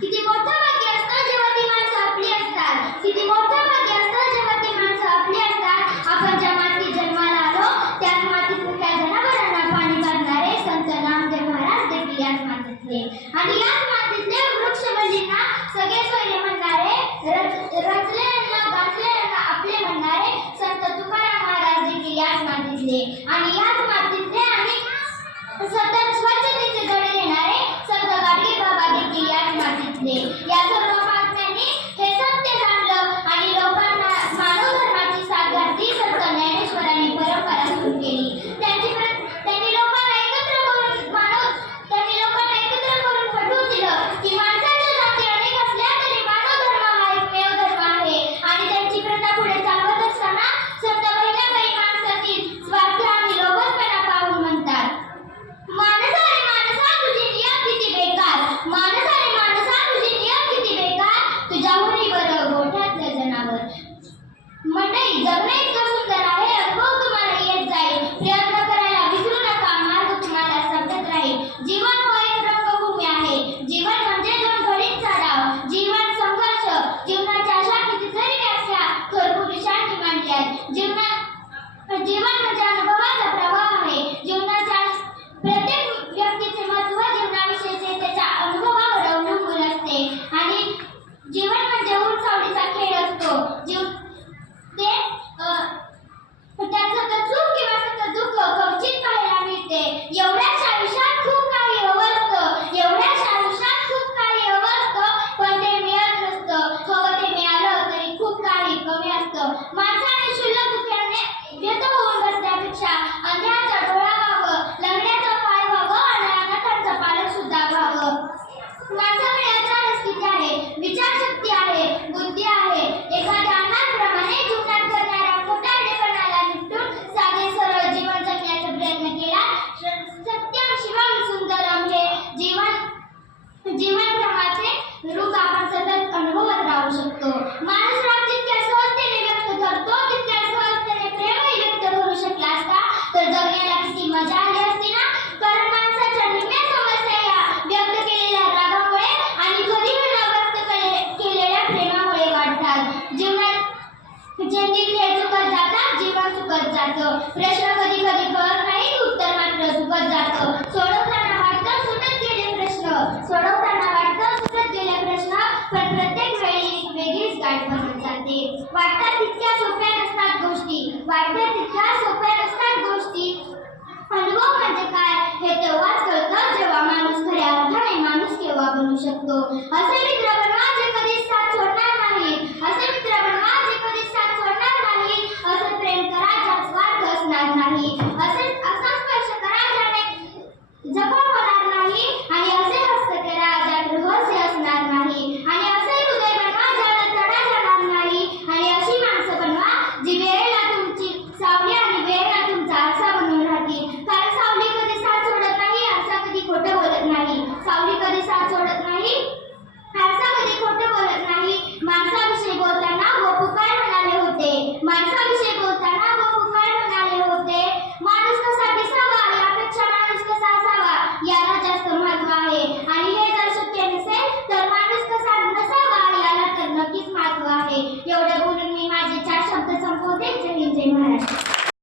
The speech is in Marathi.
किती भाग्य जेव्हा ती माणसं आपली असतात? किती भाग्य जेव्हा ती माणसं आपली असतात? आपण ज्या मातीत जन्माला आलो त्याच मातीत जनावरांना पाणी संत नामदेव महाराज देखील याच मातीतले. आणि याच मातीतले सगळे सोयरे म्हणणारे रचलेल्यांना आपले म्हणणारे संत तुकाराम महाराज देखील याच मातीतले. आणि प्रश्न कधी कधी कळत नाही उत्तर मात्र चुकत जातं. सोडवताना वाटतं सुटत गेले प्रश्न. सोडवताना वाटतं सुटत गेले प्रश्न पण प्रत्येक वेळी एक वेगळीच गाठ बनत जाते. वाटतात तितक्या सोप्या नसतात गोष्टी. वाटतात तितक्या सोप्या नसतात गोष्टी. अनुभव म्हणजे काय? हे तेव्हाच कळतं जेव्हा माणूस खऱ्या अर्थाने माणूस केव्हा बनू शकतो. असे मित्र